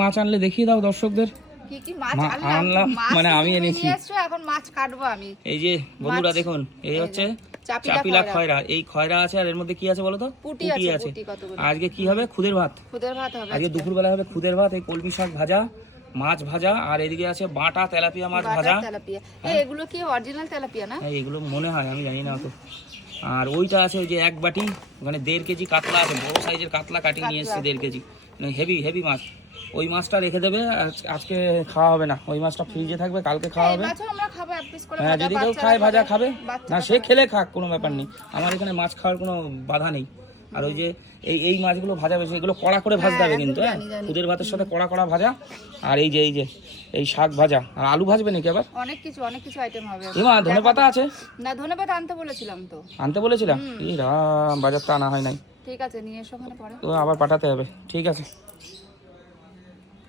মাছ আনলে দেখিয়ে দাও দর্শকদের। কি কি মাছ আনলাম মানে আমি এনেছি। এখন মাছ কাটবো আমি। এই যে বন্ধুরা দেখুন, এই হচ্ছে চাপিলা খয়রা। এই খয়রা আছে, আর এর মধ্যে কি আছে বলো তো? পুঁটি আছে। আজকে কি হবে? খুদের ভাত। খুদের ভাত হবে আজকে দুপুরবেলা হবে খুদের ভাত, এই কলমি শাক ভাজা, মাছ ভাজা, আর এদিকে আছে বাটা তেলাপিয়া মাছ ভাজা। এগুলো কি অরিজিনাল তেলাপিয়া না? হ্যাঁ এগুলো মনে হয়, আমি জানি না তো। আর ওইটা আছে ওই যে 1 বাটি, ওখানে 1.5 কেজি কাতলা আছে, বড় সাইজের কাতলা কাটিয়ে নিয়ে এসেছি 1.5 কেজি, হেভি মাছ। ওই মাছটা রেখে দেবে, আজকে খাওয়া হবে না। ওই মাছটা ফ্রিজে থাকবে, কালকে খাওয়া হবে। হ্যাঁ যদি কেউ খায় ভাজা খাবে, না সে খেলে খাক, কোনো ব্যাপার নেই। আমার এখানে মাছ খাওয়ার কোনো বাধা নেই। আর ওই যে এই মাছগুলো ভাজা বেশি, এগুলো কড়া করে ভাজতে হবে কিন্তু, হ্যাঁ খুদের ভাতের সাথে কড়া ভাজা। আর এই যে এই শাক ভাজা, আর আলু ভাজবে নাকি আবার? অনেক কিছু আইটেম হবে। এমা ধনেপাতা আছে না? ধনেপাতা আনতে বলেছিলাম তো। আনতে বলেছিলাম, এই রাম, বাজারটা আনা হয় নাই। ঠিক আছে, নিয়ে এসো, ওখানে পরে তো আবার পাঠাতে হবে। ঠিক আছে।